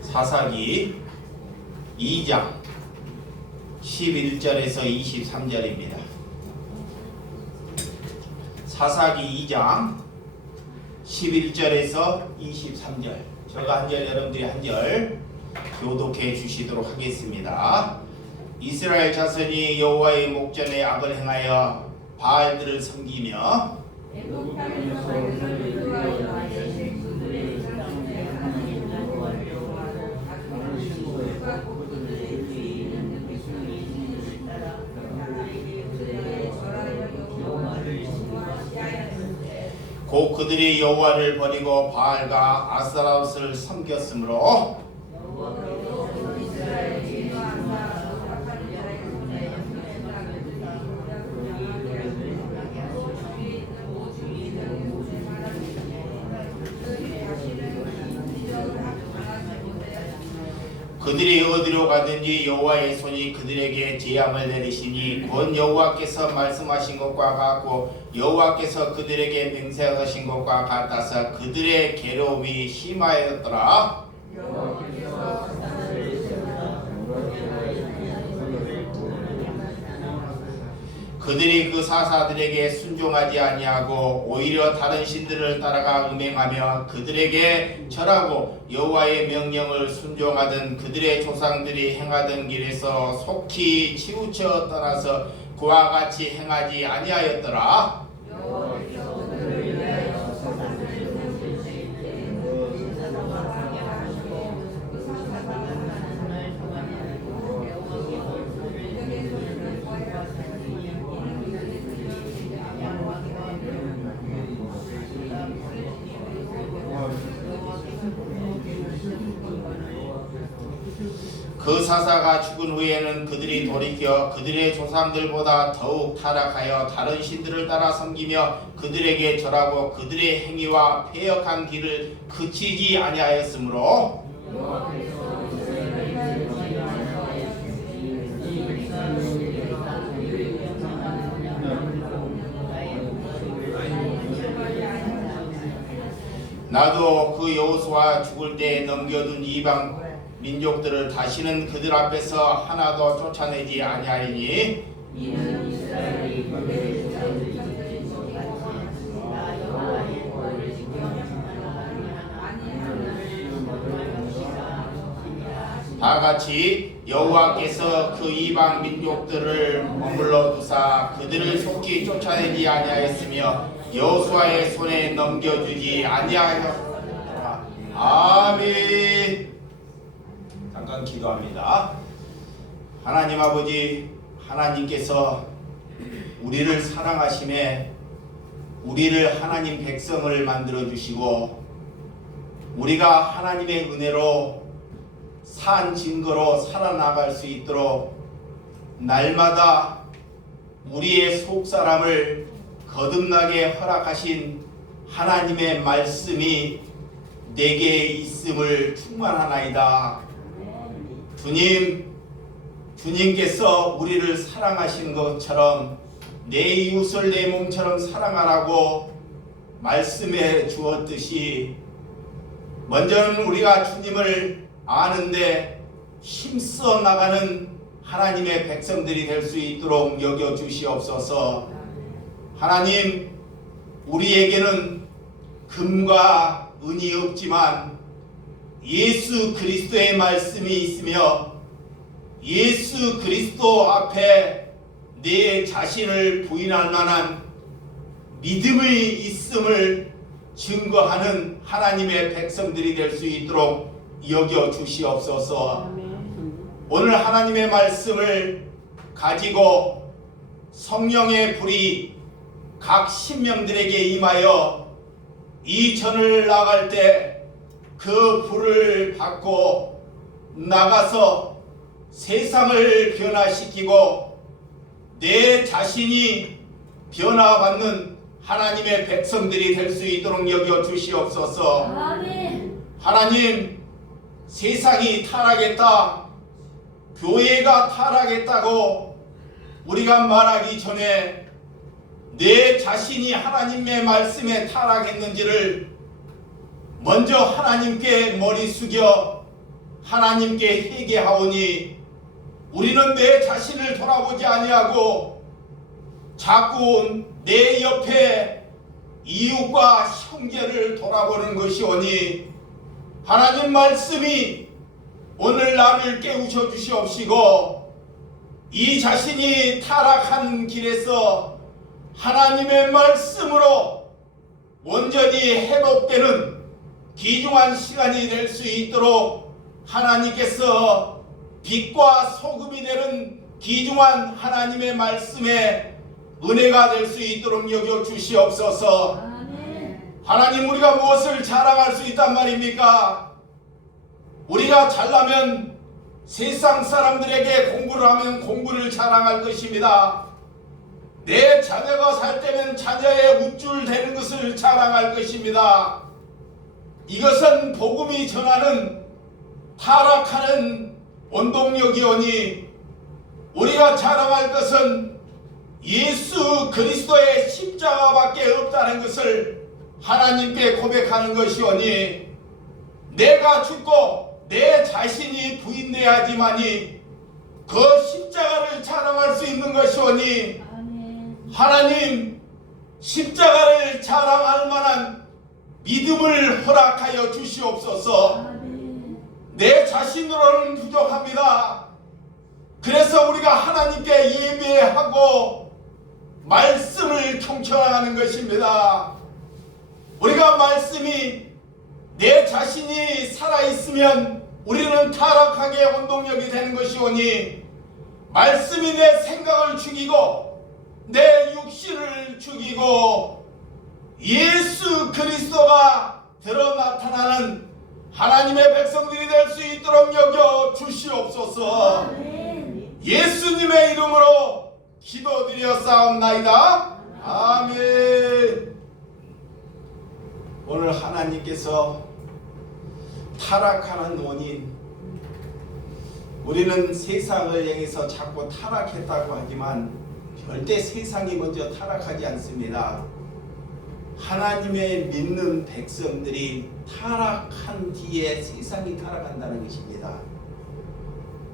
사사기 2장 11절에서 23절입니다. 사사기 2장 11절에서 23절. 제가 한 절, 여러분들이 한 절 교독해 주시도록 하겠습니다. 이스라엘 자손이 여호와의 목전에 악을 행하여 바알들을 섬기며 곧 그들이 여호와를 버리고 바알과 아스타롯을 섬겼으므로 그들이 어디로 가든지 여호와의 손이 그들에게 재앙을 내리시니 곧 여호와께서 말씀하신 것과 같고 여호와께서 그들에게 맹세하신 것과 같아서 그들의 괴로움이 심하였더라. 그들이 그 사사들에게 순종하지 아니하고 오히려 다른 신들을 따라가 음행하며 그들에게 절하고 여호와의 명령을 순종하던 그들의 조상들이 행하던 길에서 속히 치우쳐 떠나서 그와 같이 행하지 아니하였더라. 그 사사가 죽은 후에는 그들이 돌이켜 그들의 조상들보다 더욱 타락하여 다른 신들을 따라 섬기며 그들에게 절하고 그들의 행위와 패역한 길을 그치지 아니하였으므로 나도 그 여호수아 죽을 때 넘겨둔 이방 민족들을 다시는 그들 앞에서 하나도 쫓아내지 아니하리니 다같이 여호와께서 그 이방 민족들을 머물러 두사 그들을 속히 쫓아내지 아니하였으며 여호수아의 손에 넘겨주지 아니하였더라. 아멘. 잠깐 기도합니다. 하나님 아버지, 하나님께서 우리를 사랑하심에 우리를 하나님 백성을 만들어 주시고 우리가 하나님의 은혜로 산 증거로 살아나갈 수 있도록 날마다 우리의 속사람을 거듭나게 허락하신 하나님의 말씀이 내게 있음을 충만하나이다. 주님께서 우리를 사랑하신 것처럼 내 이웃을 내 몸처럼 사랑하라고 말씀해 주었듯이 먼저는 우리가 주님을 아는데 힘써 나가는 하나님의 백성들이 될 수 있도록 여겨 주시옵소서. 하나님, 우리에게는 금과 은이 없지만 예수 그리스도의 말씀이 있으며 예수 그리스도 앞에 내 자신을 부인할 만한 믿음의 있음을 증거하는 하나님의 백성들이 될 수 있도록 여겨 주시옵소서. 오늘 하나님의 말씀을 가지고 성령의 불이 각 신명들에게 임하여 이 전을 나갈 때 그 불을 받고 나가서 세상을 변화시키고 내 자신이 변화받는 하나님의 백성들이 될 수 있도록 여겨 주시옵소서. 아멘. 하나님, 세상이 타락했다, 교회가 타락했다고 우리가 말하기 전에 내 자신이 하나님의 말씀에 타락했는지를 먼저 하나님께 머리 숙여 하나님께 회개하오니 우리는 내 자신을 돌아보지 아니하고 자꾸 내 옆에 이웃과 형제를 돌아보는 것이오니 하나님 말씀이 오늘 나를 깨우쳐 주시옵시고 이 자신이 타락한 길에서 하나님의 말씀으로 온전히 회복되는 귀중한 시간이 될 수 있도록 하나님께서 빛과 소금이 되는 귀중한 하나님의 말씀에 은혜가 될 수 있도록 여겨 주시옵소서. 아멘. 하나님, 우리가 무엇을 자랑할 수 있단 말입니까? 우리가 잘나면 세상 사람들에게 공부를 하면 공부를 자랑할 것입니다. 내 자녀가 살 때면 자녀의 웃줄 되는 것을 자랑할 것입니다. 이것은 복음이 전하는 타락하는 원동력이오니 우리가 자랑할 것은 예수 그리스도의 십자가밖에 없다는 것을 하나님께 고백하는 것이오니 내가 죽고 내 자신이 부인돼야지만이 그 십자가를 자랑할 수 있는 것이오니 하나님, 십자가를 자랑할 만한 믿음을 허락하여 주시옵소서. 내 자신으로는 부족합니다. 그래서 우리가 하나님께 예배하고 말씀을 경청하는 것입니다. 우리가 말씀이 내 자신이 살아있으면 우리는 타락하게 원동력이 되는 것이오니 말씀이 내 생각을 죽이고 내 육신을 죽이고 예수 그리스도가 드러 나타나는 하나님의 백성들이 될 수 있도록 여겨 주시옵소서. 예수님의 이름으로 기도드렸사옵나이다. 아멘. 오늘 하나님께서 타락하는 원인, 우리는 세상을 향해서 자꾸 타락했다고 하지만 절대 세상이 먼저 타락하지 않습니다. 하나님의 믿는 백성들이 타락한 뒤에 세상이 타락한다는 것입니다.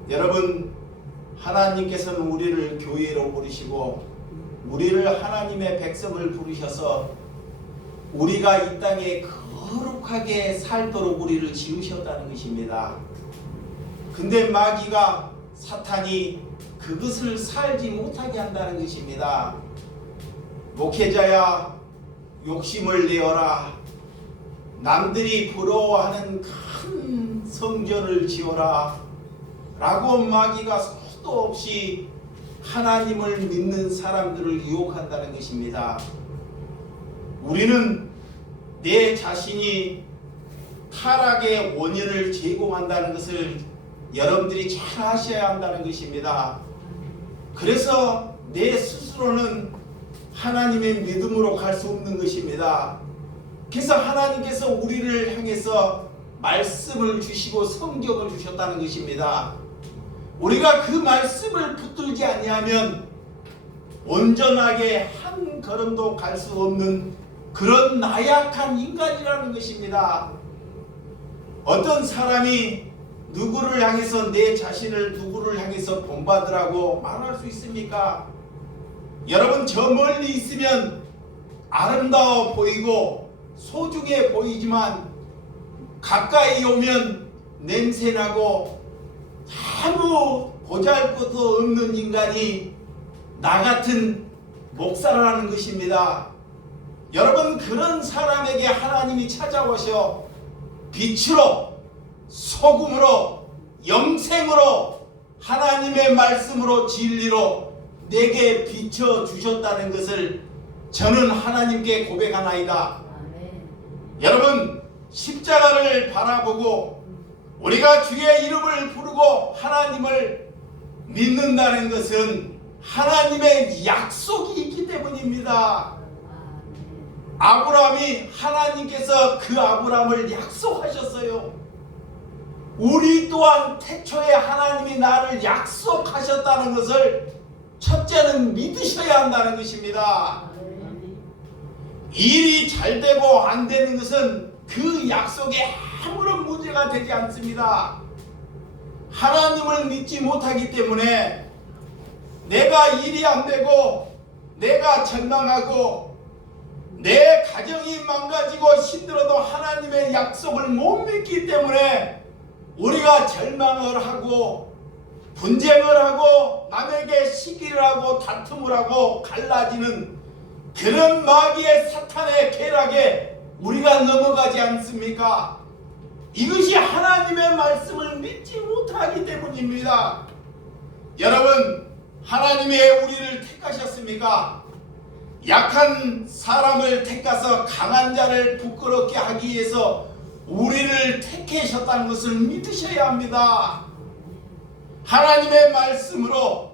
여러분, 하나님께서는 우리를 교회로 부르시고 우리를 하나님의 백성을 부르셔서 우리가 이 땅에 거룩하게 살도록 우리를 지으셨다는 것입니다. 근데 마귀가, 사탄이 그것을 살지 못하게 한다는 것입니다. 목회자야, 욕심을 내어라. 남들이 부러워하는 큰 성전을 지어라 라고 마귀가 수도 없이 하나님을 믿는 사람들을 유혹한다는 것입니다. 우리는 내 자신이 타락의 원인을 제공한다는 것을 여러분들이 잘 아셔야 한다는 것입니다. 그래서 내 스스로는 하나님의 믿음으로 갈 수 없는 것입니다. 그래서 하나님께서 우리를 향해서 말씀을 주시고 성경을 주셨다는 것입니다. 우리가 그 말씀을 붙들지 아니하면 온전하게 한 걸음도 갈 수 없는 그런 나약한 인간이라는 것입니다. 어떤 사람이 누구를 향해서 내 자신을 누구를 향해서 본받으라고 말할 수 있습니까? 여러분, 저 멀리 있으면 아름다워 보이고 소중해 보이지만 가까이 오면 냄새나고 아무 보잘것도 없는 인간이 나 같은 목사라는 것입니다. 여러분, 그런 사람에게 하나님이 찾아오셔 빛으로, 소금으로, 영생으로, 하나님의 말씀으로, 진리로 내게 비춰주셨다는 것을 저는 하나님께 고백하나이다. 여러분, 십자가를 바라보고 우리가 주의 이름을 부르고 하나님을 믿는다는 것은 하나님의 약속이 있기 때문입니다. 아브라함이, 하나님께서 그 아브라함을 약속하셨어요. 우리 또한 태초에 하나님이 나를 약속하셨다는 것을 첫째는 믿으셔야 한다는 것입니다. 일이 잘 되고 안 되는 것은 그 약속에 아무런 문제가 되지 않습니다. 하나님을 믿지 못하기 때문에 내가 일이 안 되고 내가 절망하고 내 가정이 망가지고 힘들어도 하나님의 약속을 못 믿기 때문에 우리가 절망을 하고 분쟁을 하고 남에게 시기를 하고 다툼을 하고 갈라지는 그런 마귀의 사탄의 쾌락에 우리가 넘어가지 않습니까? 이것이 하나님의 말씀을 믿지 못하기 때문입니다. 여러분, 하나님이 우리를 택하셨습니까? 약한 사람을 택하서 강한 자를 부끄럽게 하기 위해서 우리를 택하셨다는 것을 믿으셔야 합니다. 하나님의 말씀으로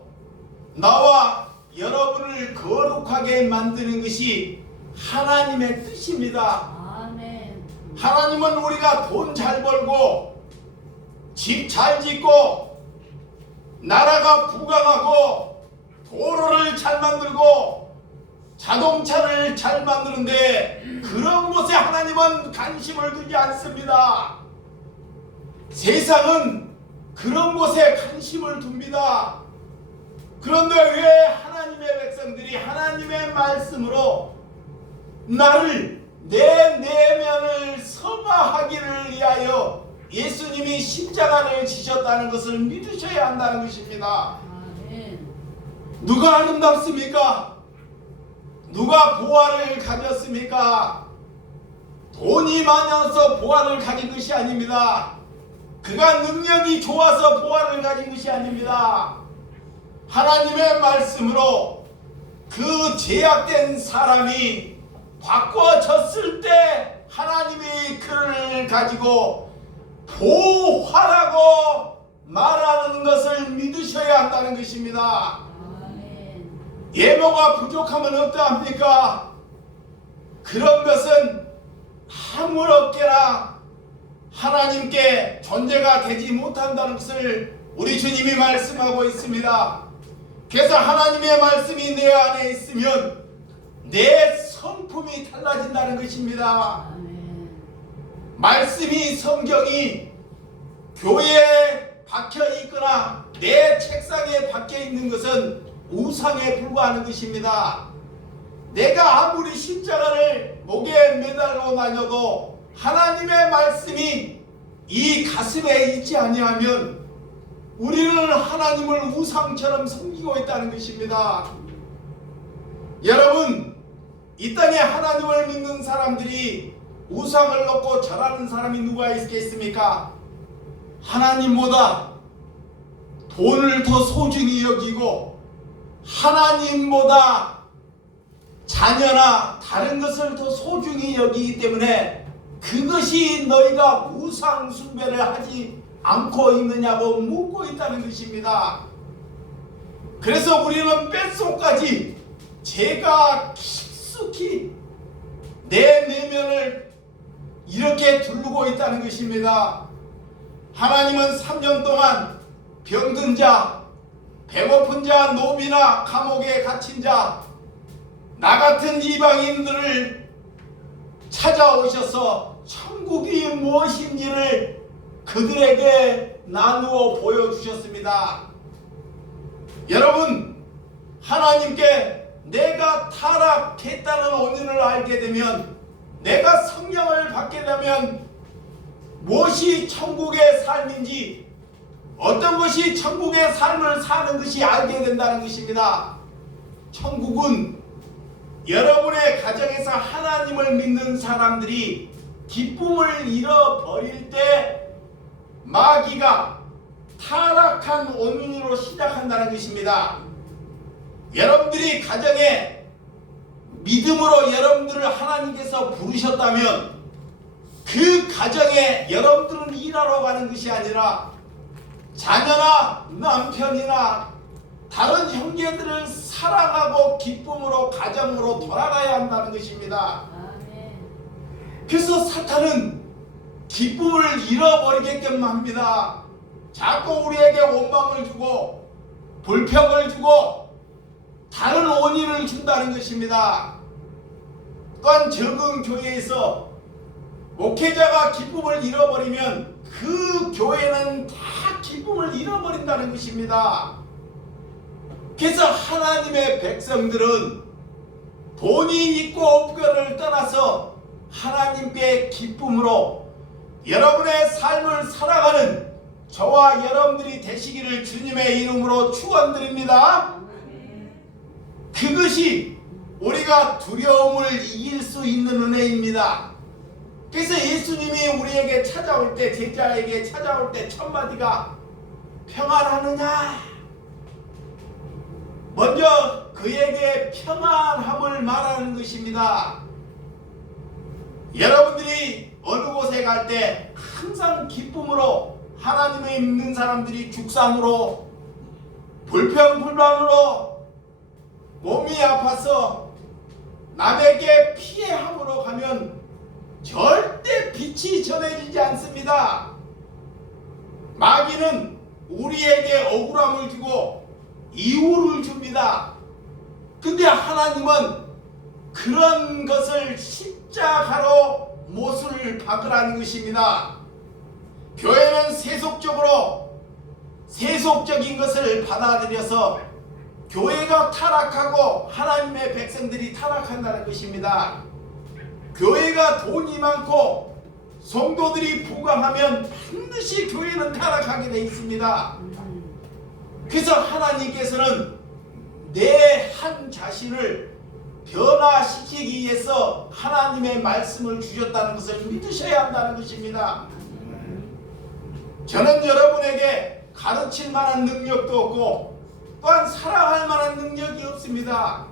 나와 여러분을 거룩하게 만드는 것이 하나님의 뜻입니다. 아멘. 하나님은 우리가 돈 잘 벌고 집 잘 짓고 나라가 부강하고 도로를 잘 만들고 자동차를 잘 만드는데 그런 곳에 하나님은 관심을 두지 않습니다. 세상은 그런 곳에 관심을 둡니다. 그런데 왜 하나님의 백성들이 하나님의 말씀으로 나를 내 내면을 성화하기를 위하여 예수님이 십자가를 지셨다는 것을 믿으셔야 한다는 것입니다. 아멘. 누가 아름답습니까? 누가 보화를 가졌습니까? 돈이 많아서 보화를 가진 것이 아닙니다. 그가 능력이 좋아서 보화를 가진 것이 아닙니다. 하나님의 말씀으로 그 제약된 사람이 바꿔졌을 때 하나님이 그를 가지고 보화라고 말하는 것을 믿으셔야 한다는 것입니다. 아멘. 예모가 부족하면 어떠합니까? 그런 것은 아무렇게나 하나님께 존재가 되지 못한다는 것을 우리 주님이 말씀하고 있습니다. 그래서 하나님의 말씀이 내 안에 있으면 내 성품이 달라진다는 것입니다. 아멘. 말씀이 성경이 교회에 박혀 있거나 내 책상에 박혀 있는 것은 우상에 불과하는 것입니다. 내가 아무리 십자가를 목에 매달고 다녀도 하나님의 말씀이 이 가슴에 있지 아니하면 우리는 하나님을 우상처럼 섬기고 있다는 것입니다. 여러분, 이 땅에 하나님을 믿는 사람들이 우상을 놓고 절하는 사람이 누가 있겠습니까? 하나님보다 돈을 더 소중히 여기고 하나님보다 자녀나 다른 것을 더 소중히 여기기 때문에 그것이 너희가 우상 숭배를 하지 않고 있느냐고 묻고 있다는 것입니다. 그래서 우리는 뼛속까지 제가 깊숙이 내 내면을 이렇게 두르고 있다는 것입니다. 하나님은 3년 동안 병든 자, 배고픈 자, 노비나 감옥에 갇힌 자, 나 같은 이방인들을 찾아오셔서 천국이 무엇인지를 그들에게 나누어 보여주셨습니다. 여러분, 하나님께 내가 타락했다는 원인을 알게 되면, 내가 성령을 받게 되면 무엇이 천국의 삶인지, 어떤 것이 천국의 삶을 사는 것이 알게 된다는 것입니다. 천국은 여러분의 가정에서 하나님을 믿는 사람들이 기쁨을 잃어버릴 때 마귀가 타락한 원인으로 시작한다는 것입니다. 여러분들이 가정에 믿음으로 여러분들을 하나님께서 부르셨다면 그 가정에 여러분들은 일하러 가는 것이 아니라 자녀나 남편이나 다른 형제들을 사랑하고 기쁨으로 가정으로 돌아가야 한다는 것입니다. 아멘. 그래서 사탄은 기쁨을 잃어버리게끔 합니다. 자꾸 우리에게 원망을 주고 불평을 주고 다른 원인을 준다는 것입니다. 또한 적은 교회에서 목회자가 기쁨을 잃어버리면 그 교회는 다 기쁨을 잃어버린다는 것입니다. 그래서 하나님의 백성들은 돈이 있고 없고를 떠나서 하나님께 기쁨으로 여러분의 삶을 살아가는 저와 여러분들이 되시기를 주님의 이름으로 축원드립니다. 그것이 우리가 두려움을 이길 수 있는 은혜입니다. 그래서 예수님이 우리에게 찾아올 때, 제자에게 찾아올 때 첫 마디가 평안하느냐? 먼저 그에게 평안함을 말하는 것입니다. 여러분들이 어느 곳에 갈 때 항상 기쁨으로 하나님을 믿는 사람들이 죽상으로 불평불만으로 몸이 아파서 남에게 피해함으로 가면 절대 빛이 전해지지 않습니다. 마귀는 우리에게 억울함을 주고 이유를 줍니다. 근데 하나님은 그런 것을 십자가로 못을 박으라는 것입니다. 교회는 세속적인 것을 받아들여서 교회가 타락하고 하나님의 백성들이 타락한다는 것입니다. 교회가 돈이 많고 성도들이 부강하면 반드시 교회는 타락하게 되어 있습니다. 그래서 하나님께서는 내 한 자신을 변화시키기 위해서 하나님의 말씀을 주셨다는 것을 믿으셔야 한다는 것입니다. 저는 여러분에게 가르칠 만한 능력도 없고 또한 사랑할 만한 능력이 없습니다.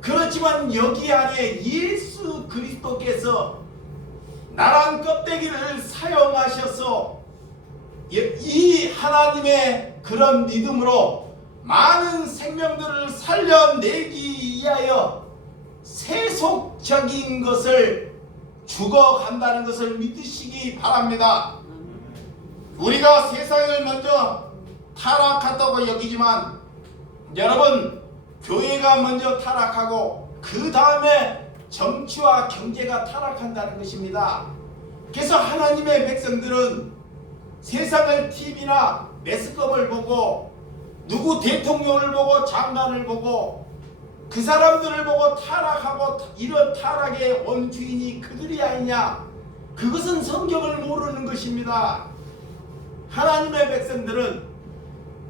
그렇지만 여기 안에 예수 그리스도께서 나란 껍데기를 사용하셔서 이 하나님의 그런 믿음으로 많은 생명들을 살려내기 위하여 세속적인 것을 죽어간다는 것을 믿으시기 바랍니다. 우리가 세상을 먼저 타락했다고 여기지만 여러분, 교회가 먼저 타락하고 그 다음에 정치와 경제가 타락한다는 것입니다. 그래서 하나님의 백성들은 세상을 TV나 매스컴을 보고 누구 대통령을 보고 장관을 보고 그 사람들을 보고 타락하고 이런 타락의 원주인이 그들이 아니냐, 그것은 성경을 모르는 것입니다. 하나님의 백성들은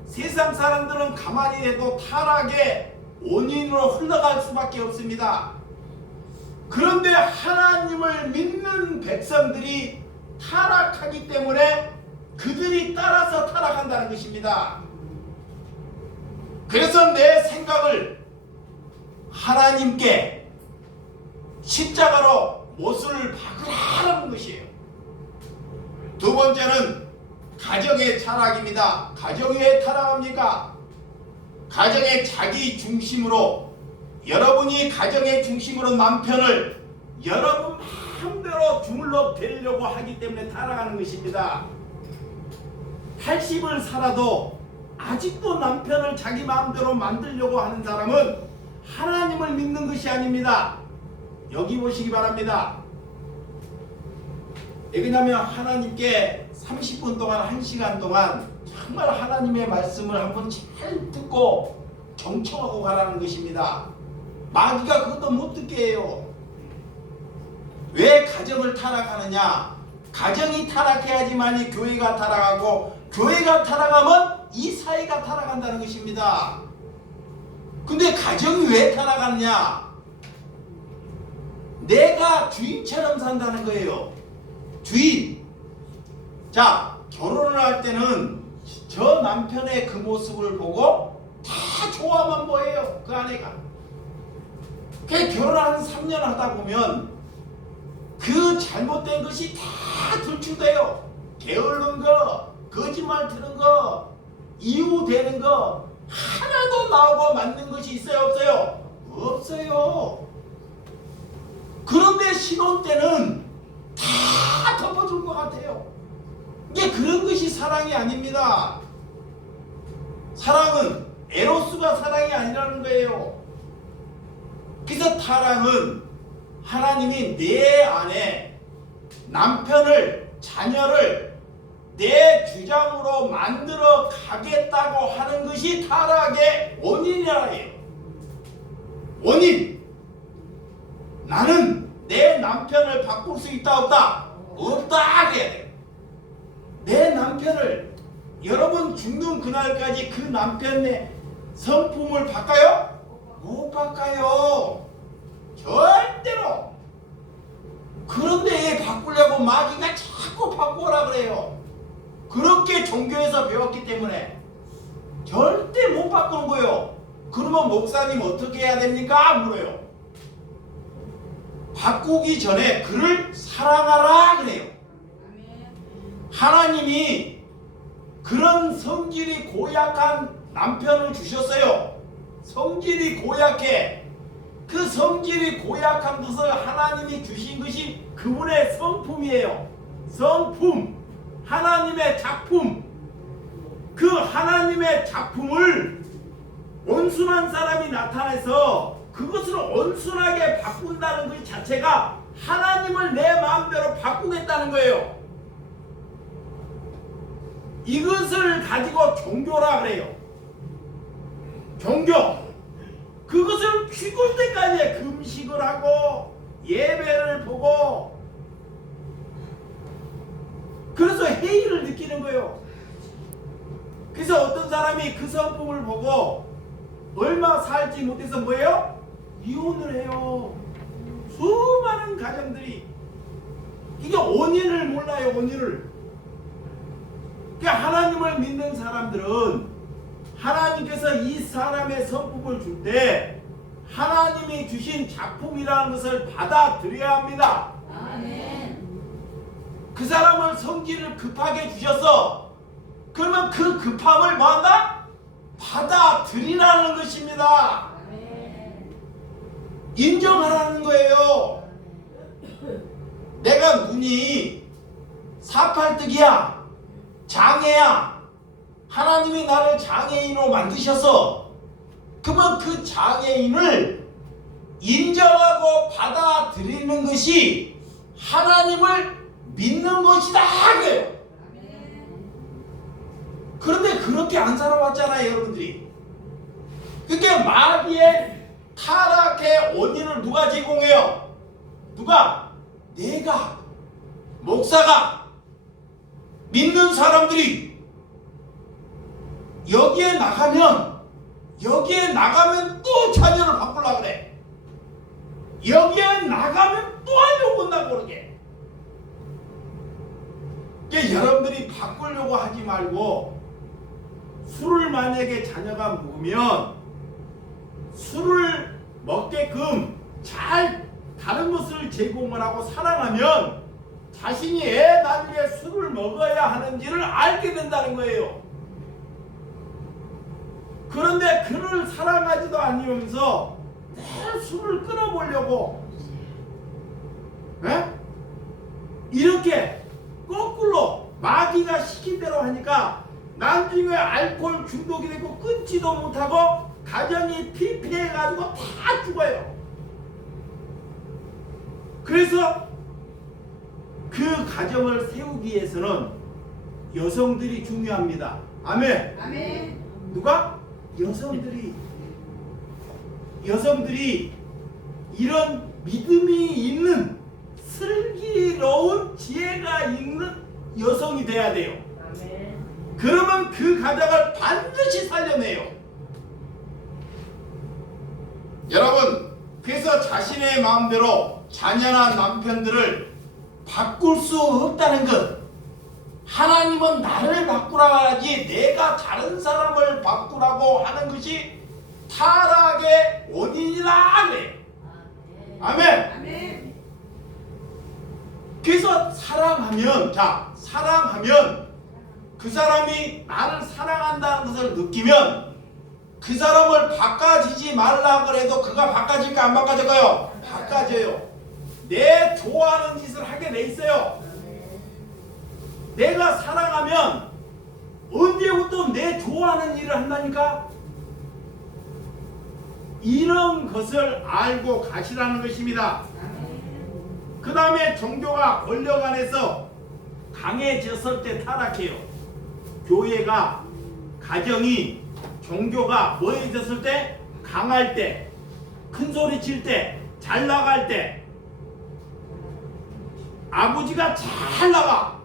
세상 사람들은 가만히 해도 타락의 원인으로 흘러갈 수밖에 없습니다. 그런데 하나님을 믿는 백성들이 타락하기 때문에 그들이 따라서 타락한다는 것입니다. 그래서 내 생각을 하나님께 십자가로 못을 박으라는 것이에요. 두 번째는 가정의 타락입니다. 가정이 왜 타락합니까? 가정의 자기 중심으로, 여러분이 가정의 중심으로 남편을 여러분 마음대로 주물러 대려고 하기 때문에 타락하는 것입니다. 80을 살아도 아직도 남편을 자기 마음대로 만들려고 하는 사람은 하나님을 믿는 것이 아닙니다. 여기 보시기 바랍니다. 왜냐하면 하나님께 30분 동안 1시간 동안 정말 하나님의 말씀을 한번 잘 듣고 경청하고 가라는 것입니다. 마귀가 그것도 못 듣게 해요. 왜 가정을 타락하느냐? 가정이 타락해야지만이 교회가 타락하고, 교회가 타락하면 이 사회가 타락한다는 것입니다. 근데 가정이 왜 타락하느냐? 내가 주인처럼 산다는 거예요. 주인. 자, 결혼을 할 때는 저 남편의 그 모습을 보고 다 좋아만 보여요. 그 아내가. 그 결혼한 3년 하다 보면 그 잘못된 것이 다 들추돼요. 게으른 거, 거짓말 들은 거, 이유되는 거 하나도 나오고 맞는 것이 있어요, 없어요? 없어요. 그런데 신혼 때는 다 덮어줄 것 같아요. 이게 그런 것이 사랑이 아닙니다. 사랑은 에로스가 사랑이 아니라는 거예요. 그래서 타락은 하나님이 내 안에 남편을, 자녀를 내 주장으로 만들어 가겠다고 하는 것이 타락의 원인이라 해요. 원인. 나는 내 남편을 바꿀 수 있다 없다? 없다 해야 돼요. 내 남편을, 여러분 죽는 그날까지 그 남편의 성품을 바꿔요? 못 바꿔요. 절대로. 그런데 바꾸려고 마귀가 자꾸 바꾸라 그래요. 그렇게 종교에서 배웠기 때문에 절대 못 바꾸는 거예요. 그러면 목사님 어떻게 해야 됩니까? 물어요. 바꾸기 전에 그를 사랑하라 그래요. 하나님이 그런 성질이 고약한 남편을 주셨어요. 성질이 고약해. 그 성질이 고약한 것을 하나님이 주신 것이 그분의 성품이에요. 성품. 하나님의 작품. 그 하나님의 작품을 온순한 사람이 나타내서 그것을 온순하게 바꾼다는 것 자체가 하나님을 내 마음대로 바꾸겠다는 거예요. 이것을 가지고 종교라 그래요. 종교. 그것을 죽을 때까지 금식을 하고 예배를 보고 그래서 회의를 느끼는 거예요. 그래서 어떤 사람이 그 성품을 보고 얼마 살지 못해서 뭐예요? 이혼을 해요. 수많은 가정들이. 이게 원인을 몰라요. 원인을. 그러니까 하나님을 믿는 사람들은 하나님께서 이 사람의 성품을 줄 때 하나님이 주신 작품이라는 것을 받아들여야 합니다. 아멘. 그 사람을 성질을 급하게 주셔서 그러면 그 급함을 뭐한다? 받아들이라는 것입니다. 아멘. 인정하라는 거예요. 내가 눈이 사팔뜨기야, 장애야. 하나님이 나를 장애인으로 만드셔서 그러면 그 장애인을 인정하고 받아들이는 것이 하나님을 믿는 것이다. 그래요. 그런데 그렇게 안 살아왔잖아요, 여러분들이. 그게 마귀의 타락의 원인을 누가 제공해요? 누가? 내가, 목사가, 믿는 사람들이 여기에 나가면 또 자녀를 바꾸려고 그래. 여기에 나가면 또 하려고 한다고 그러게. 그러니까 여러분들이 바꾸려고 하지 말고 술을 만약에 자녀가 먹으면 술을 먹게끔 잘 다른 것을 제공을 하고 사랑하면 자신이 애 나중에 술을 먹어야 하는지를 알게 된다는 거예요. 그런데 그를 사랑하지도 않으면서 늘 술을 끊어보려고 이렇게 거꾸로 마귀가 시킨 대로 하니까 나중에 알코올 중독이 되고 끊지도 못하고 가정이 피폐해가지고 다 죽어요. 그래서 그 가정을 세우기 위해서는 여성들이 중요합니다. 아멘. 아멘. 누가? 여성들이 이런 믿음이 있는 슬기로운 지혜가 있는 여성이 돼야 돼요. 아멘. 그러면 그 가정을 반드시 살려내요. 여러분, 그래서 자신의 마음대로 자녀나 남편들을 바꿀 수 없다는 것. 하나님은 나를 바꾸라 하지 내가 다른 사람을 바꾸라고 하는 것이 타락의 원인이라 그래요. 아멘. 아멘. 그래서 사랑하면 그 사람이 나를 사랑한다는 것을 느끼면 그 사람을 바꿔주지 말라 그래도 그가 바꿔질까 안 바꿔질까요? 바꿔져요. 내 좋아하는 짓을 하게 돼 있어요. 내가 사랑하면 언제부터 내 좋아하는 일을 한다니까? 이런 것을 알고 가시라는 것입니다. 그 다음에 종교가 권력 안에서 강해졌을 때 타락해요. 교회가, 가정이, 종교가 뭐해졌을 때? 강할 때, 큰 소리 칠 때, 잘 나갈 때, 아버지가 잘 나가.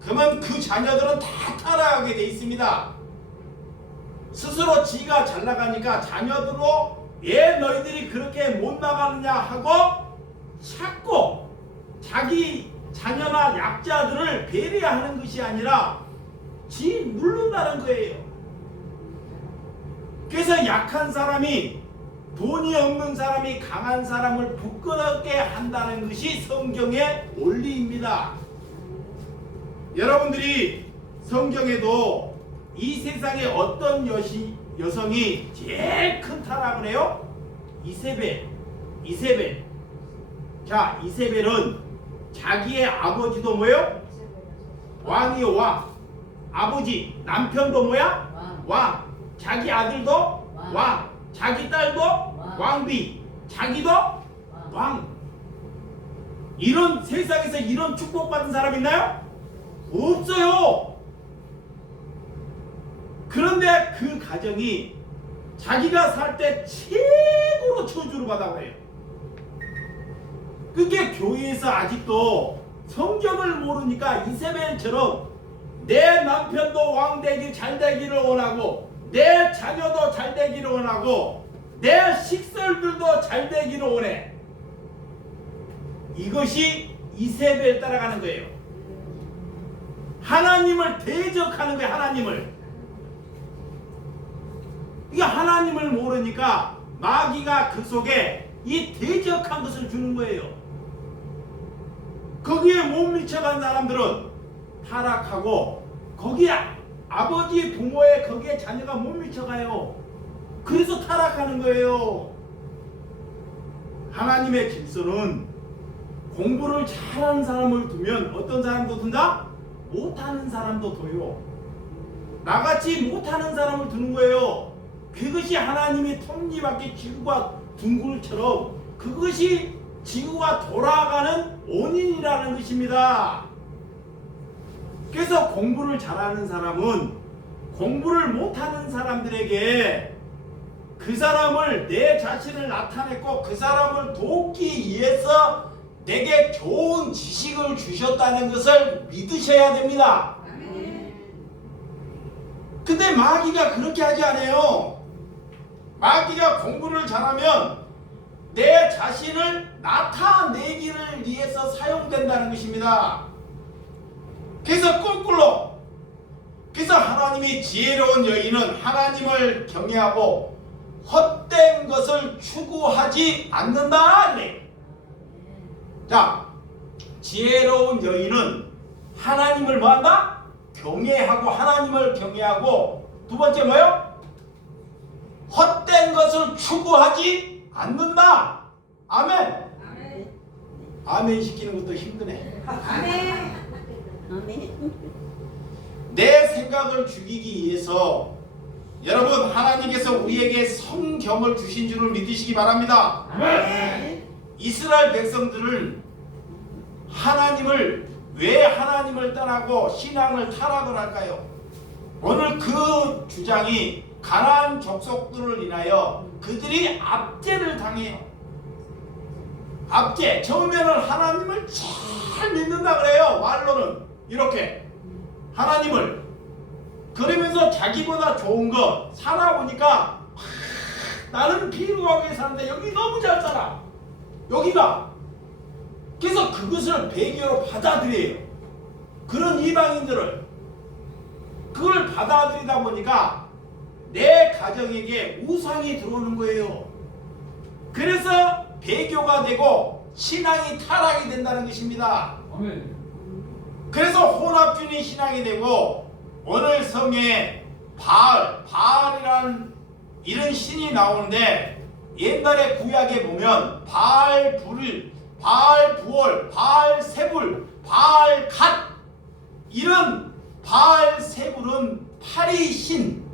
그러면 그 자녀들은 다 타락하게 돼 있습니다. 스스로 지가 잘 나가니까 자녀들로 왜 너희들이 그렇게 못 나가느냐 하고 자꾸 자기 자녀나 약자들을 배려하는 것이 아니라 지 누른다는 거예요. 그래서 약한 사람이, 돈이 없는 사람이 강한 사람을 부끄럽게 한다는 것이 성경의 원리입니다. 여러분들이 성경에도 이 세상에 어떤 여성이 제일 큰 타락을 해요? 이세벨. 자, 이세벨은 자기의 아버지도 뭐예요? 왕이요, 왕. 아버지, 남편도 뭐야? 왕. 자기 아들도 왕. 자기 딸도 왕비. 자기도 왕. 이런 세상에서 이런 축복받은 사람 있나요? 없어요. 그런데 그 가정이 자기가 살 때 최고로 저주를 받아가요. 그게 교회에서 아직도 성경을 모르니까 이세벨처럼 내 남편도 왕 되기 잘 되기를 원하고, 내 자녀도 잘 되기를 원하고, 내 식설들도 잘 되기를 원해. 이것이 이세벨 따라가는 거예요. 하나님을 대적하는 거예요. 하나님을. 이게 하나님을 모르니까 마귀가 그 속에 이 대적한 것을 주는 거예요. 거기에 못 미쳐간 사람들은 타락하고, 거기에 아버지 부모의 거기에 자녀가 못 미쳐가요. 그래서 타락하는 거예요. 하나님의 질서는 공부를 잘하는 사람을 두면 어떤 사람도 둔다? 못하는 사람도 둬요. 나같이 못하는 사람을 두는 거예요. 그것이 하나님이 톱니바퀴 지구가 둥글처럼 그것이 지구가 돌아가는 원인이라는 것입니다. 그래서 공부를 잘하는 사람은 공부를 못하는 사람들에게 그 사람을, 내 자신을 나타냈고 그 사람을 돕기 위해서 내게 좋은 지식을 주셨다는 것을 믿으셔야 됩니다. 근데 마귀가 그렇게 하지 않아요. 마귀가 공부를 잘하면 내 자신을 나타내기를 위해서 사용된다는 것입니다. 그래서 거꾸로, 그래서 하나님이 지혜로운 여인은 하나님을 경외하고 헛된 것을 추구하지 않는다. 자, 지혜로운 여인은 하나님을 뭐한다? 경외하고, 하나님을 경외하고, 두 번째 뭐요? 헛된 것을 추구하지 않는다. 아멘. 아멘 시키는 것도 힘드네. 아멘. 내 생각을 죽이기 위해서 여러분, 하나님께서 우리에게 성경을 주신 줄을 믿으시기 바랍니다. 이스라엘 백성들을 왜 하나님을 떠나고 신앙을 타락을 할까요? 오늘 그 주장이 가나안 족속들을 인하여 그들이 압제를 당해요. 압제. 처음에는 하나님을 잘 믿는다 그래요. 말로는 이렇게 하나님을. 그러면서 자기보다 좋은 거 살아보니까 나는 비루하게 사는데 여기 너무 잘 살아. 여기가. 그래서 그것을 배교로 받아들여요. 그런 이방인들을. 그걸 받아들이다 보니까 내 가정에게 우상이 들어오는 거예요. 그래서 배교가 되고 신앙이 타락이 된다는 것입니다. 아멘. 그래서 혼합주의 신앙이 되고, 오늘 성에 바알이라는 이런 신이 나오는데, 옛날에 구약에 보면 바알 부월, 바알 세불, 바알 갓, 이런 바알 세불은 파리 신,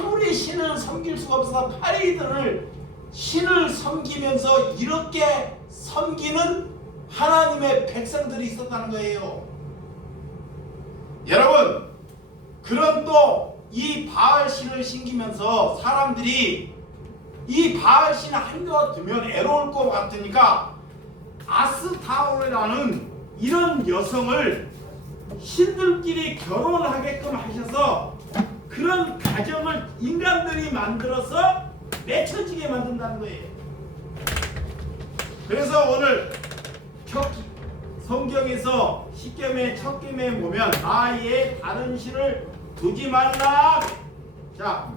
아무리 신을 섬길 수가 없어서 파리들을 신을 섬기면서 이렇게 섬기는 하나님의 백성들이 있었다는 거예요. 여러분, 그런 또 이 바알신을 신기면서 사람들이 이 바알신 한대가 두면 애로울 것 같으니까 아스타올이라는 이런 여성을 신들끼리 결혼하게끔 하셔서 그런 가정을 인간들이 만들어서 맺혀지게 만든다는 거예요. 그래서 오늘 성경에서 십계명의 첫 계명에 보면 나의 다른 신을 두지 말라. 자,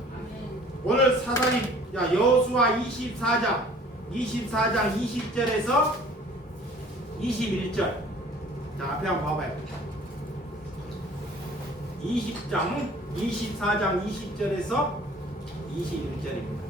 오늘 사사기 여호수아 24장 20절에서 21절. 자, 앞에 한번 봐봐요. 24장 20절에서 21절입니다.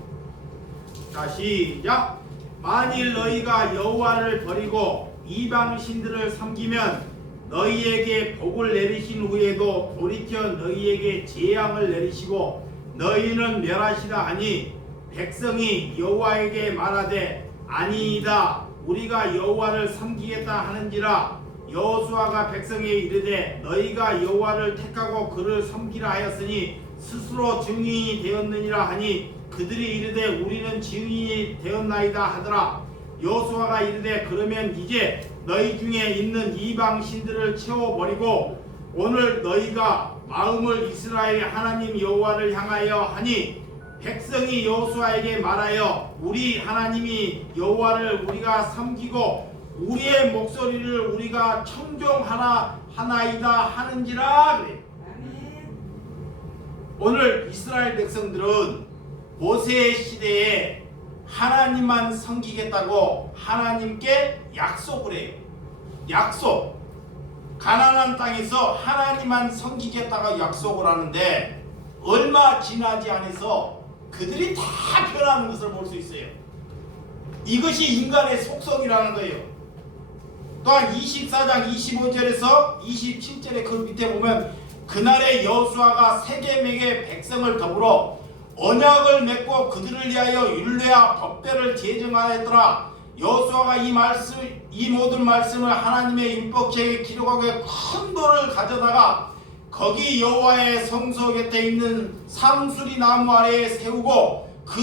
자, 시작. 만일 너희가 여호와를 버리고 이방 신들을 섬기면 너희에게 복을 내리신 후에도 돌이켜 너희에게 재앙을 내리시고 너희는 멸하시라 하니 백성이 여호와에게 말하되 아니이다 우리가 여호와를 섬기겠다 하는지라. 여호수아가 백성에게 이르되 너희가 여호와를 택하고 그를 섬기라 하였으니 스스로 증인이 되었느니라 하니 그들이 이르되 우리는 증인이 되었나이다 하더라. 여호수아가 이르되 그러면 이제 너희 중에 있는 이방 신들을 채워버리고 오늘 너희가 마음을 이스라엘의 하나님 여호와를 향하여 하니 백성이 여호수아에게 말하여 우리 하나님이 여호와를 우리가 섬기고 우리의 목소리를 우리가 청종하나이다 하는지라. 그래. 오늘 이스라엘 백성들은 모세 시대에 하나님만 섬기겠다고 하나님께 약속을 해요. 약속. 가나안 땅에서 하나님만 섬기겠다고 약속을 하는데 얼마 지나지 않아서 그들이 다 변하는 것을 볼 수 있어요. 이것이 인간의 속성이라는 거예요. 또한 24장 25절에서 27절에 그 밑에 보면 그날에 여호수아가 세겜에게 백성을 더불어 언약을 맺고 그들을 위하여 율례와 법궤를 제정하였더라. 여호수아가 이 모든 말씀을 하나님의 율법책에 기록하고 큰 돌을 가져다가 거기 여호와의 성소 곁에 있는 상수리 나무 아래에 세우고 그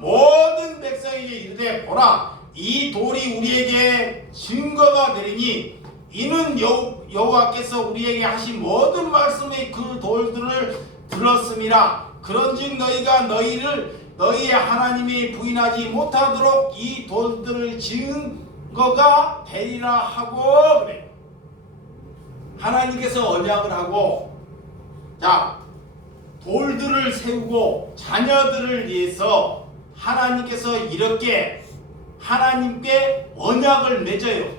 모든 백성에게 이르되 보라 이 돌이 우리에게 증거가 되리니 이는 여호와께서 우리에게 하신 모든 말씀의 그 돌들을 들었음이라. 그런즉 너희가 너희의 하나님이 부인하지 못하도록 이 돌들을 증거가 되리라 하고 그래. 하나님께서 언약을 하고 자 돌들을 세우고 자녀들을 위해서 하나님께서 이렇게 하나님께 언약을 맺어요.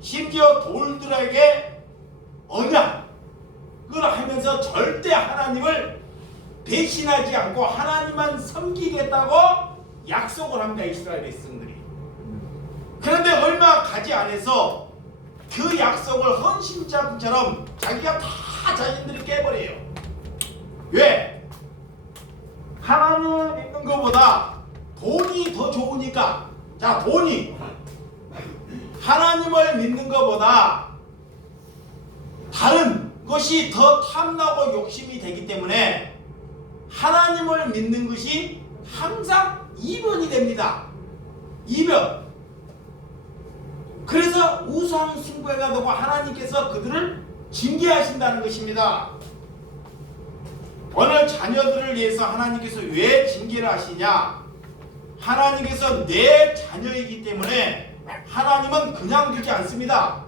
심지어 돌들에게 언약을 하면서 절대 하나님을 배신하지 않고 하나님만 섬기겠다고 약속을 합니다. 이스라엘 백성들이. 그런데 얼마 가지 않아서 그 약속을 헌신자들처럼 자기가 다 자신들이 깨버려요. 왜? 하나님을 믿는 것보다 돈이 더 좋으니까. 자, 돈이 하나님을 믿는 것보다 다른 것이 더 탐나고 욕심이 되기 때문에 하나님을 믿는 것이 항상 2번이 됩니다. 2번. 그래서 우상 숭배가 되고 하나님께서 그들을 징계하신다는 것입니다. 오늘 자녀들을 위해서 하나님께서 왜 징계를 하시냐? 하나님께서 내 자녀이기 때문에 하나님은 그냥 두지 않습니다.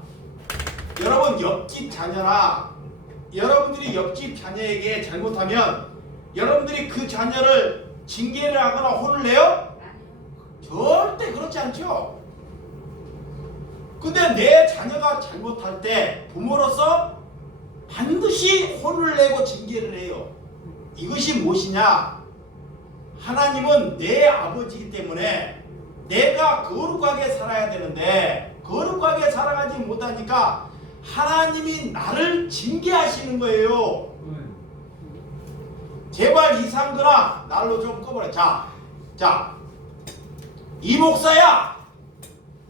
여러분 옆집 자녀나 여러분들이 옆집 자녀에게 잘못하면 여러분들이 그 자녀를 징계를 하거나 혼을 내요? 절대 그렇지 않죠. 근데 내 자녀가 잘못할 때 부모로서 반드시 혼을 내고 징계를 해요. 이것이 무엇이냐? 하나님은 내 아버지이기 때문에 내가 거룩하게 살아야 되는데 거룩하게 살아가지 못하니까 하나님이 나를 징계하시는 거예요. 제발 이상거나 날로 좀 꺼버려. 자, 이 목사야,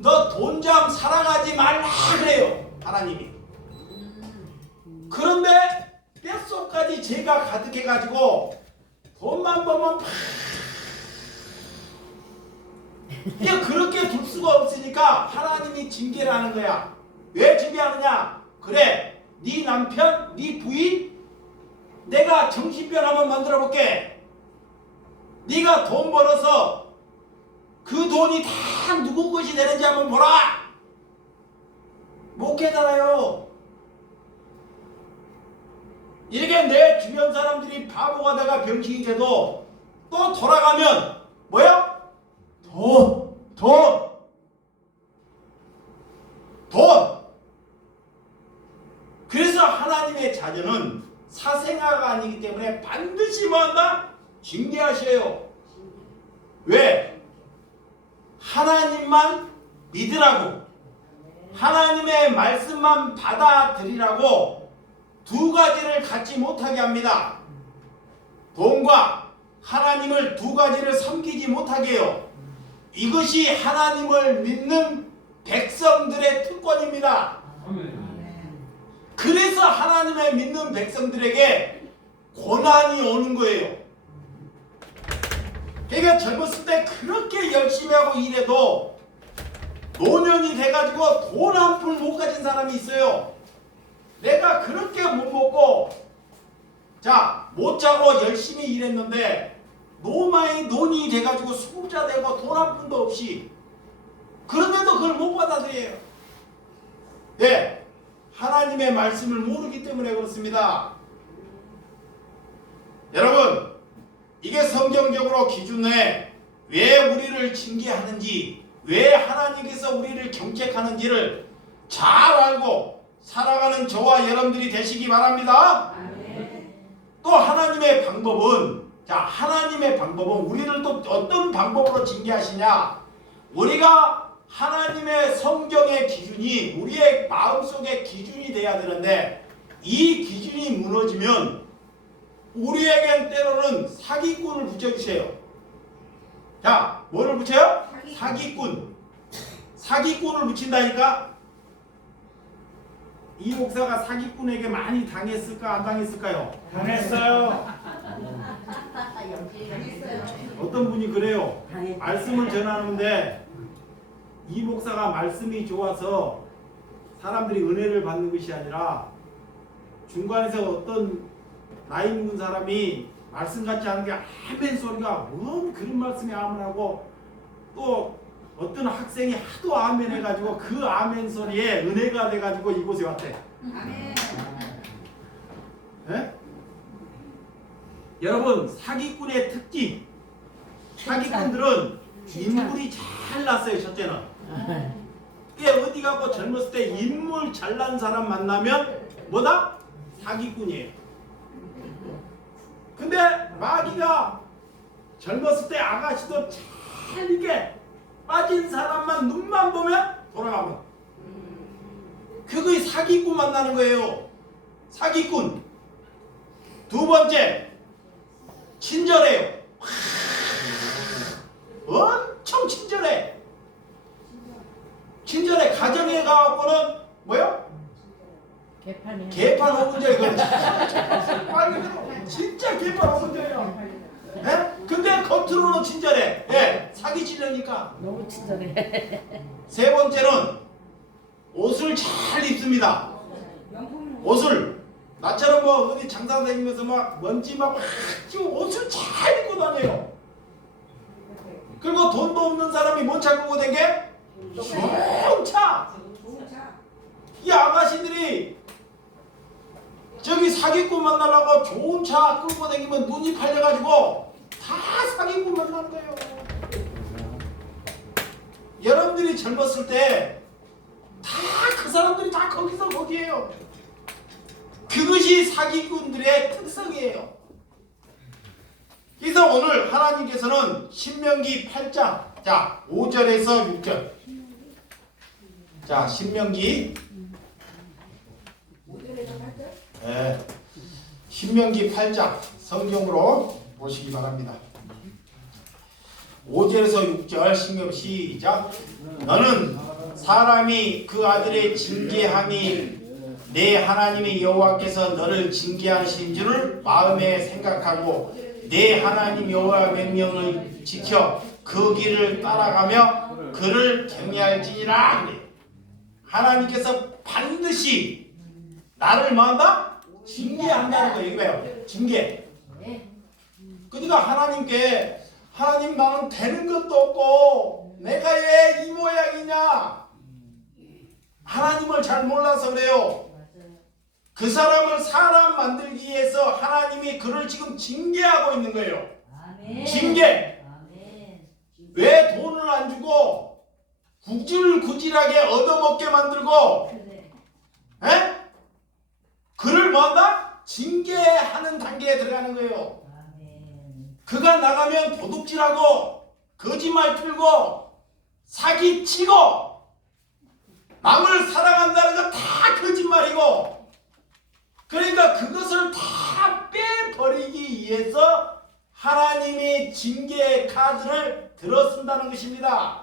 너 돈장 살아가지 말라 그래요. 하나님이. 그런데 뼛속까지 죄가 가득해가지고 돈만 벌면 이게 그렇게 둘 수가 없으니까 하나님이 징계를 하는 거야. 왜 징계하느냐? 그래, 네 남편, 네 부인 내가 정신병 한번 만들어 볼게. 네가 돈 벌어서 그 돈이 다 누구 것이 되는지 한번 보라. 못 깨달아요. 이렇게 내 주변 사람들이 바보가 돼가 병신이 돼도 또 돌아가면 뭐야? 돈. 그래서 하나님의 자녀는 사생아가 아니기 때문에 반드시 뭐한다? 징계하셔요. 왜? 하나님만 믿으라고, 하나님의 말씀만 받아들이라고 두 가지를 갖지 못하게 합니다. 돈과 하나님을 두 가지를 섬기지 못하게 해요. 이것이 하나님을 믿는 백성들의 특권입니다. 그래서 하나님을 믿는 백성들에게 고난이 오는 거예요. 그러니까 젊었을 때 그렇게 열심히 하고 일해도 노년이 돼가지고 돈 한 푼 못 가진 사람이 있어요. 내가 그렇게 못 먹고 못 자고 열심히 일했는데 노년이 돼가지고 수급자 되고 돈 한 푼도 없이, 그런데도 그걸 못 받아들여요. 네, 하나님의 말씀을 모르기 때문에 그렇습니다. 여러분, 이게 성경적으로 기준에 왜 우리를 징계하는지, 왜 하나님께서 우리를 경책하는지를 잘 알고 살아가는 저와 여러분들이 되시기 바랍니다. 또 하나님의 방법은, 하나님의 방법은 우리를 또 어떤 방법으로 징계하시냐? 우리가 하나님의 성경의 기준이 우리의 마음속의 기준이 돼야 되는데, 이 기준이 무너지면 우리에겐 때로는 사기꾼을 붙여주세요. 뭐를 붙여요? 사기꾼을 붙인다니까. 이 목사가 사기꾼에게 많이 당했을까 안 당했을까요? 당했어요. 어떤 분이 그래요. 말씀을 전하는데 이 목사가 말씀이 좋아서 사람들이 은혜를 받는 것이 아니라 중간에서 어떤 나이 먹은 사람이 말씀 같지 않은 게 아멘 소리가 뭔 그런 말씀이 아멘하고, 또 어떤 학생이 하도 아멘 해가지고 그 아멘 소리에 은혜가 돼가지고 이곳에 왔대. 아멘. 네? 여러분, 사기꾼의 특징, 사기꾼들은 인물이 잘났어요. 첫째는 그게 어디 가고 젊었을 때 인물 잘난 사람 만나면 뭐다? 사기꾼이에요. 근데 마귀가 젊었을 때 아가씨도 잘게 빠진 사람만 눈만 보면 돌아가면 그거의 사기꾼 만나는 거예요. 사기꾼. 두 번째, 친절해요. 엄청 친절해. 가정에 가고는 뭐요? 개판 5분짜리 그렇지. 진짜 개판 5분짜리야. 예? 근데 겉으로는 친절해. 예, 사기치려니까. 너무 친절해. 세 번째는 옷을 잘 입습니다. 옷을 나처럼 뭐 어디 장사 다니면서 막 먼지 막 지금 옷을 잘 입고 다녀요. 그리고 돈도 없는 사람이 뭔 차 끌고 다녀? 좋은 차. 이 아가씨들이 저기 사기꾼 만나려고 좋은 차 끌고 다니면 눈이 팔려가지고 다 사기꾼 만나는 거예요. 여러분들이 젊었을 때 다 그 사람들이 다 거기서 거기에요. 그것이 사기꾼들의 특성이에요. 그래서 오늘 하나님께서는 신명기 8장 5절에서 6절. 신명기 신명기 8장 성경으로 보시기 바랍니다. 5절에서 6절 신명 시작. 너는 사람이 그 아들의 징계함이 내 하나님의 여호와께서 너를 징계하신 줄을 마음에 생각하고 내 하나님 여호와 명령을 지켜 그 길을 따라가며 그를 경외할지니라. 그래. 하나님께서 반드시 나를 뭐한다? 징계한다는 거예요. 이거예요. 징계. 그러니까 하나님께 하나님 나는 되는 것도 없고 내가 왜 이 모양이냐? 하나님을 잘 몰라서 그래요. 그 사람을 사람 만들기 위해서 하나님이 그를 지금 징계하고 있는 거예요. 징계. 왜 돈을 안 주고 구질구질하게 얻어먹게 만들고 에? 그를 뭐한다? 징계하는 단계에 들어가는 거예요. 그가 나가면 도둑질하고 거짓말 틀고 사기치고 남을 사랑한다는 거 다 거짓말이고 그러니까 그것을 다 빼버리기 위해서 하나님의 징계의 카드를 들어쓴다는 것입니다.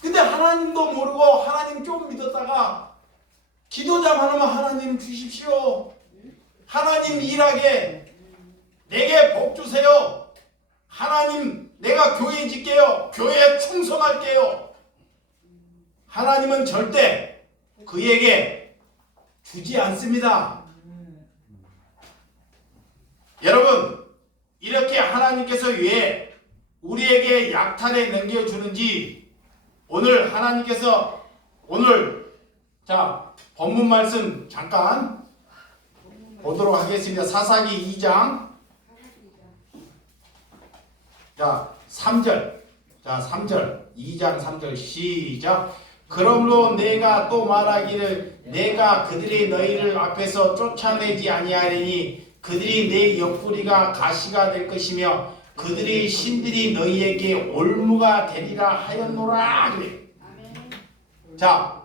근데 하나님도 모르고 하나님 좀 믿었다가 기도 좀 하면 하나님 주십시오. 하나님 일하게 내게 복 주세요. 하나님 내가 교회 짓게요. 교회에 충성할게요. 하나님은 절대 그에게 주지 않습니다. 여러분 이렇게 하나님께서 왜 우리에게 약탈에 넘겨주는지 오늘 하나님께서 오늘 자 본문 말씀 잠깐 보도록 하겠습니다. 사사기 2장 자 3절 자 3절 2장 3절 시작. 그러므로 내가 또 말하기를 내가 그들이 너희를 앞에서 쫓아내지 아니하리니 그들이 내 옆구리가 가시가 될 것이며 그들이 신들이 너희에게 올무가 되리라 하였노라. 그래. 자,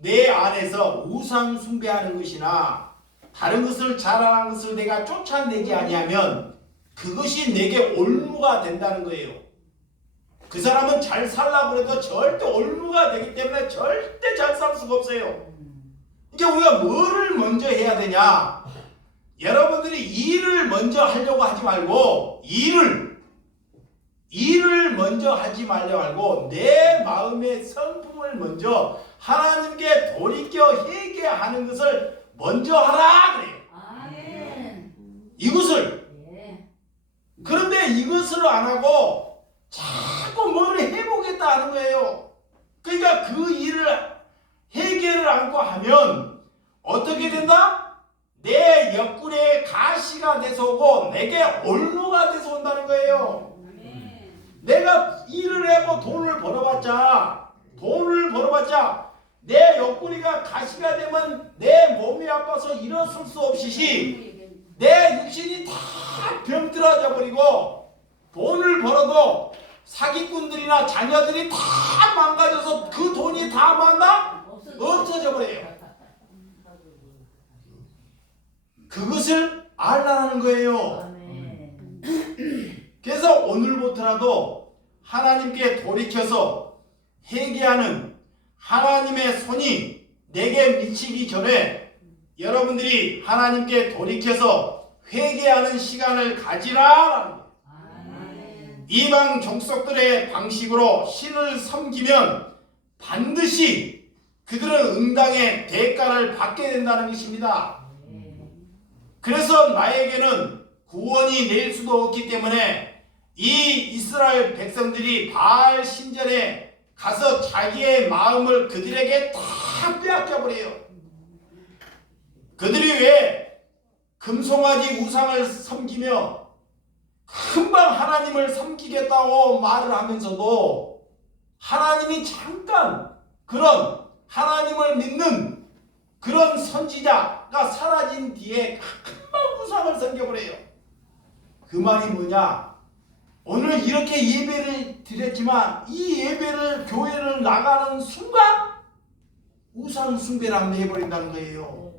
내 안에서 우상 숭배하는 것이나 다른 것을 자랑하는 것을 내가 쫓아내지 아니하면 그것이 내게 올무가 된다는 거예요. 그 사람은 잘 살라고 해도 절대 올무가 되기 때문에 절대 잘 살 수가 없어요. 그러니까 우리가 뭐를 먼저 해야 되냐? 여러분들이 일을 먼저 하려고 하지 말고 일을 먼저 하지 말고 내 마음의 성품을 먼저 하나님께 돌이켜 회개하는 것을 먼저 하라 그래요. 이것을 그런데 이것을 안 하고 자꾸 뭘 해보겠다 하는 거예요. 그러니까 그 일을 해결을 않고 하면 어떻게 된다? 내 옆구리에 가시가 돼서 오고 내게 올무가 돼서 온다는 거예요. 내가 일을 해고 돈을 벌어봤자 내 옆구리가 가시가 되면 내 몸이 아파서 일어설 수 없이 내 육신이 다 병들어져 버리고 돈을 벌어도 사기꾼들이나 자녀들이 다 망가져서 그 돈이 다 만나 없어져 버려요. 그것을 알라는 거예요. 그래서 오늘부터라도 하나님께 돌이켜서 회개하는 하나님의 손이 내게 미치기 전에 여러분들이 하나님께 돌이켜서 회개하는 시간을 가지라라는 거예요. 이방 족속들의 방식으로 신을 섬기면 반드시 그들은 응당의 대가를 받게 된다는 것입니다. 그래서 나에게는 구원이 될 수도 없기 때문에 이 이스라엘 백성들이 바알 신전에 가서 자기의 마음을 그들에게 다 빼앗겨 버려요. 그들이 왜 금송아지 우상을 섬기며 금방 하나님을 섬기겠다고 말을 하면서도 하나님이 잠깐 그런 하나님을 믿는 그런 선지자가 사라진 뒤에 금방 우상을 섬겨버려요. 그 말이 뭐냐? 오늘 이렇게 예배를 드렸지만 이 예배를 교회를 나가는 순간 우상 숭배를 해버린다는 거예요.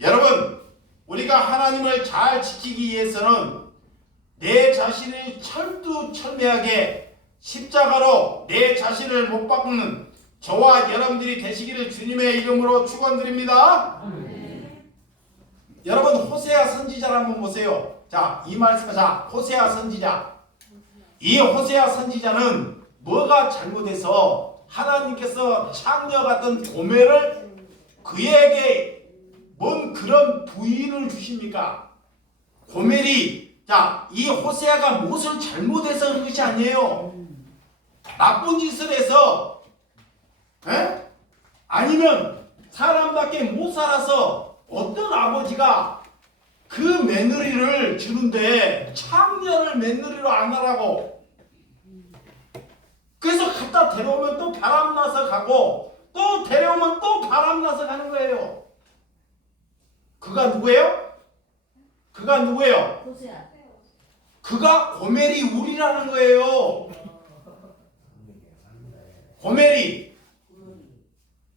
여러분 우리가 하나님을 잘 지키기 위해서는 내 자신을 철두철미하게 십자가로 내 자신을 못 박는 저와 여러분들이 되시기를 주님의 이름으로 축원드립니다. 여러분 호세아 선지자를 한번 보세요. 자, 이 말씀, 자, 호세아 선지자. 이 호세아 선지자는 뭐가 잘못해서 하나님께서 창녀 같은 고멜을 그에게 뭔 그런 부인을 주십니까? 고멜이, 자, 이 호세아가 무엇을 잘못해서 그런 것이 아니에요. 나쁜 짓을 해서, 아니면 사람답게 못 살아서 어떤 아버지가 그 며느리를 주는데 창녀를 며느리로 안 하라고. 그래서 갖다 데려오면 또 바람나서 가고 또 데려오면 또 바람나서 가는 거예요. 그가 누구예요? 그가 누구예요? 호세아. 그가 고멜이 우리라는 거예요. 고멜이.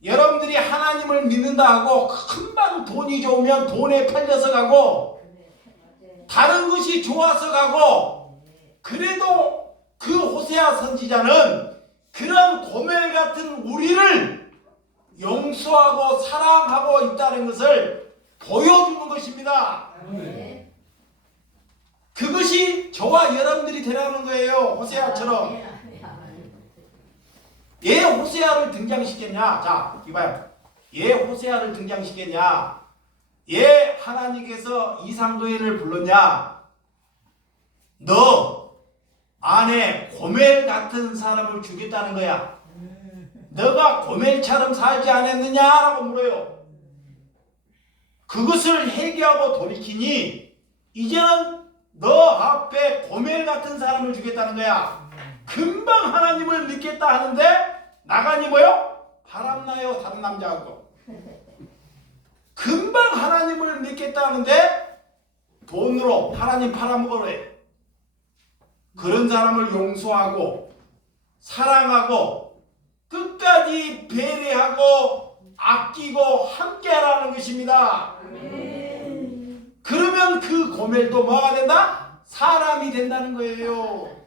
여러분들이 하나님을 믿는다 하고 금방 돈이 좋으면 돈에 팔려서 가고 다른 것이 좋아서 가고, 그래도 그 호세아 선지자는 그런 고멜 같은 우리를 용서하고 사랑하고 있다는 것을 보여주는 것입니다. 그것이 저와 여러분들이 되라는 거예요. 호세아처럼. 예, 호세아를 등장시켰냐? 자, 이봐요. 예, 호세아를 등장시켰냐? 예, 하나님께서 이상도인을 불렀냐? 너 안에 고멜 같은 사람을 주겠다는 거야. 너가 고멜처럼 살지 않았느냐라고 물어요. 그것을 회개하고 돌이키니 이제는 너 앞에 고멜 같은 사람을 주겠다는 거야. 금방 하나님을 믿겠다 하는데 나가니 뭐요? 바람나요, 다른 남자하고. 금방 하나님을 믿겠다 하는데 돈으로 하나님 팔아먹으래. 그런 사람을 용서하고 사랑하고 끝까지 배려하고 아끼고 함께하라는 것입니다. 그러면 그 고멜도 뭐가 된다? 사람이 된다는 거예요.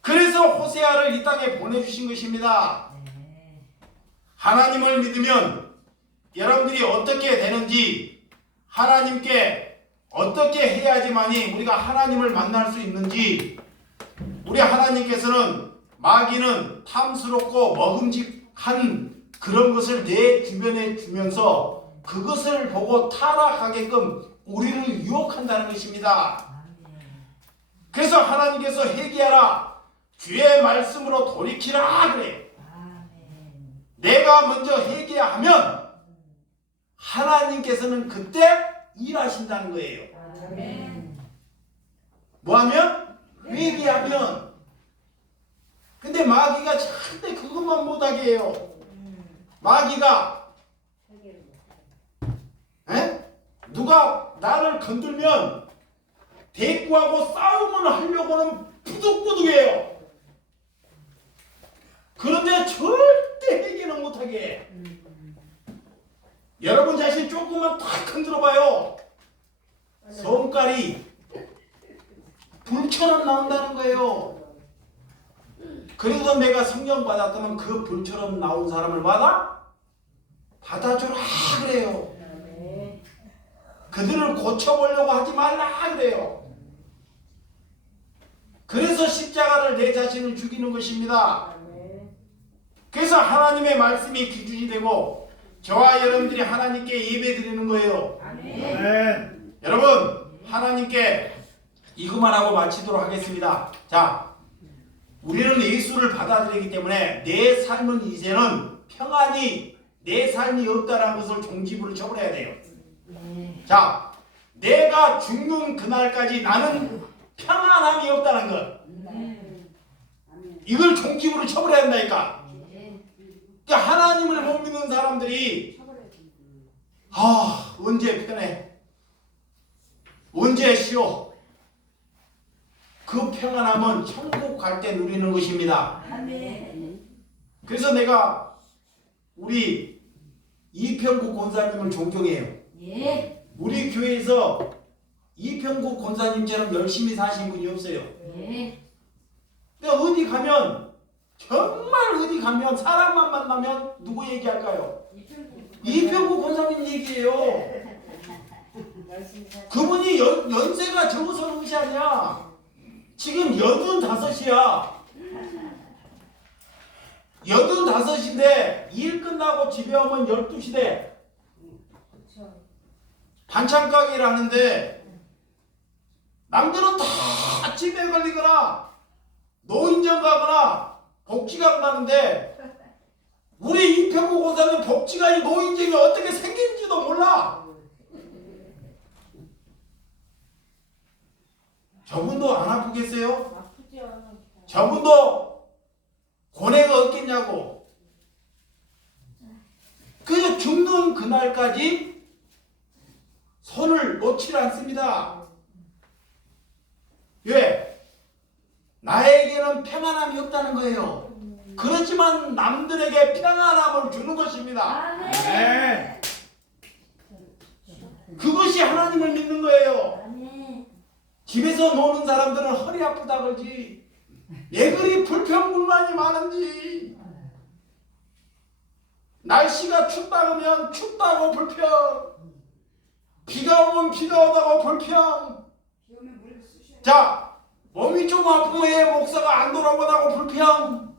그래서 호세아를 이 땅에 보내주신 것입니다. 하나님을 믿으면 여러분들이 어떻게 되는지, 하나님께 어떻게 해야지만이 우리가 하나님을 만날 수 있는지, 우리 하나님께서는 마귀는 탐스럽고 먹음직한 그런 것을 내 주변에 주면서 그것을 보고 타락하게끔 우리를 유혹한다는 것입니다. 그래서 하나님께서 회개하라, 주의 말씀으로 돌이키라 그래. 내가 먼저 회개하면 하나님께서는 그때 일하신다는 거예요. 뭐하면? 회개하면. 근데 마귀가 절대 그것만 못하게 해요. 마귀가 누가 나를 건들면 대꾸하고 싸움을 하려고는 부득부득해요. 그런데 절대 회개는 못하게 해. 여러분 자신 조금만 탁 흔들어 봐요. 성깔이 불처럼 나온다는 거예요. 그래도 내가 성령 받았다면 그 불처럼 나온 사람을 받아주라 그래요. 그들을 고쳐보려고 하지 말라 그래요. 그래서 십자가를 내 자신을 죽이는 것입니다. 그래서 하나님의 말씀이 기준이 되고 저와 여러분들이 하나님께 예배 드리는 거예요. 여러분, 하나님께 이것만 하고 마치도록 하겠습니다. 자, 우리는 예수를 받아들이기 때문에 내 삶은 이제는 평안이, 내 삶이 없다는 것을 종지부를 쳐버려야 돼요. 자, 내가 죽는 그날까지 나는 평안함이 없다는 것, 이걸 종지부를 쳐버려야 한다니까. 그러니까 하나님을 못 믿는 사람들이 언제 편해, 언제 쉬어, 그 평안함은 천국 갈 때 누리는 것입니다. 그래서 내가 우리 이평국 권사님을 존경해요. 우리 교회에서 이평국 권사님처럼 열심히 사신 분이 없어요. 예. 그러니까 어디 가면 정말 어디 가면 사람만 만나면 누구 얘기할까요? 이평국 권사님 얘기해요. 열심히 살. 그분이 연세가 적어서 그것이 아니야. 지금 85이야. 85인데 일 끝나고 집에 오면 12시 돼. 그렇죠. 반찬 가게를 하는데 남들은 다 집에 걸리거나 노인정 가거나 복지관 가는데 우리 이평구 고사는 복지관이 노인정이 어떻게 생긴지도 몰라. 저분도 안 아프겠어요? 아프죠. 저분도 고뇌가 없겠냐고. 그래서 죽는 그날까지 손을 놓지 않습니다. 왜? 나에게는 평안함이 없다는 거예요. 그렇지만 남들에게 평안함을 주는 것입니다. 아멘. 그것이 하나님을 믿는 거예요. 아멘. 집에서 노는 사람들은 허리 아프다 그러지. 왜 그리 불평불만이 많은지. 날씨가 춥다면 춥다고 불평. 비가 오면 비가 오다고 불평. 자, 몸이 좀 아프면 왜 목사가 안 돌아오다고 불평.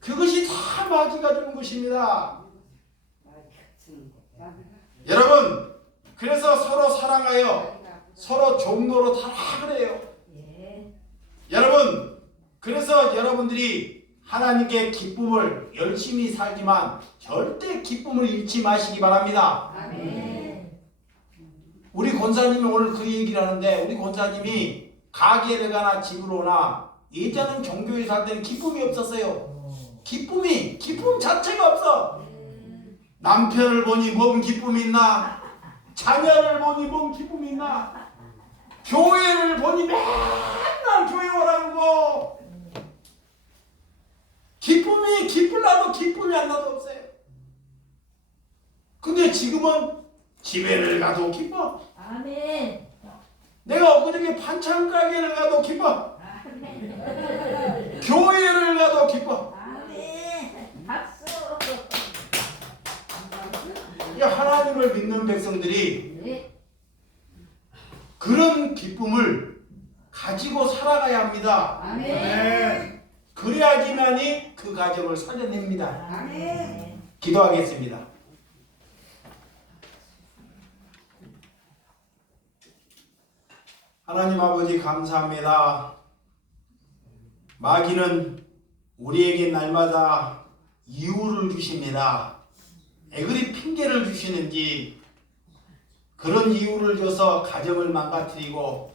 그것이 다 마귀가 주는 것입니다. 여러분, 그래서 서로 사랑하여 서로 종로로 타라 그래요. 예. 여러분, 그래서 여러분들이 하나님께 기쁨을 열심히 살지만 절대 기쁨을 잃지 마시기 바랍니다. 아멘. 우리 권사님이 오늘 그 얘기를 하는데, 우리 권사님이 가게를 가나 집을 오나 예전은 종교에 살 때는 기쁨이 없었어요. 기쁨 자체가 없어. 남편을 보니 뭔 기쁨이 있나? 자녀를 보니 뭔 기쁨이 있나? 교회를 보니 맨날 교회 오라는 거. 기쁨이 기쁠라도 기쁨이 안 나도 없어요. 근데 지금은 집에를 가도 기뻐. 아멘. 내가 엊그저께 반찬 가게를 가도 기뻐. 아멘. 교회를 가도 기뻐. 아멘. 박수. 그러니까 하나님을 믿는 백성들이 네. 그런 기쁨을 가지고 살아가야 합니다. 아멘. 그래야지만이 그 가정을 살려냅니다. 아멘. 기도하겠습니다. 하나님 아버지 감사합니다. 마귀는 우리에게 날마다 이유를 주십니다. 왜 그리 핑계를 주시는지 그런 이유를 줘서 가정을 망가뜨리고,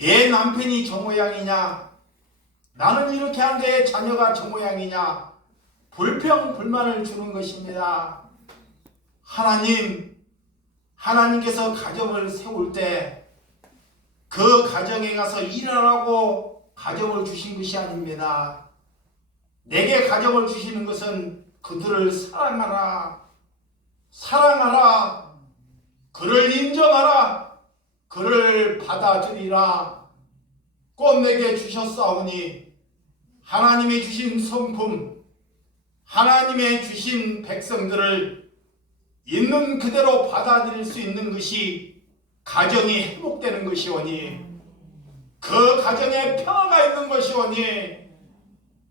얘 남편이 저 모양이냐, 나는 이렇게 한데 자녀가 저 모양이냐, 불평불만을 주는 것입니다. 하나님께서 가정을 세울 때 그 가정에 가서 일하라고 가정을 주신 것이 아닙니다. 내게 가정을 주시는 것은 그들을 사랑하라, 그를 인정하라, 그를 받아들이라. 꼭 내게 주셨사오니 하나님이 주신 성품, 하나님의 주신 백성들을 있는 그대로 받아들일 수 있는 것이 가정이 회복되는 것이오니, 그 가정에 평화가 있는 것이오니,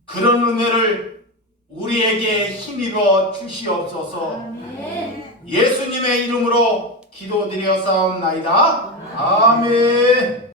그런 은혜를 우리에게 힘입어 주시옵소서. 아멘. 예수님의 이름으로 기도드려 싸움나이다. 아멘.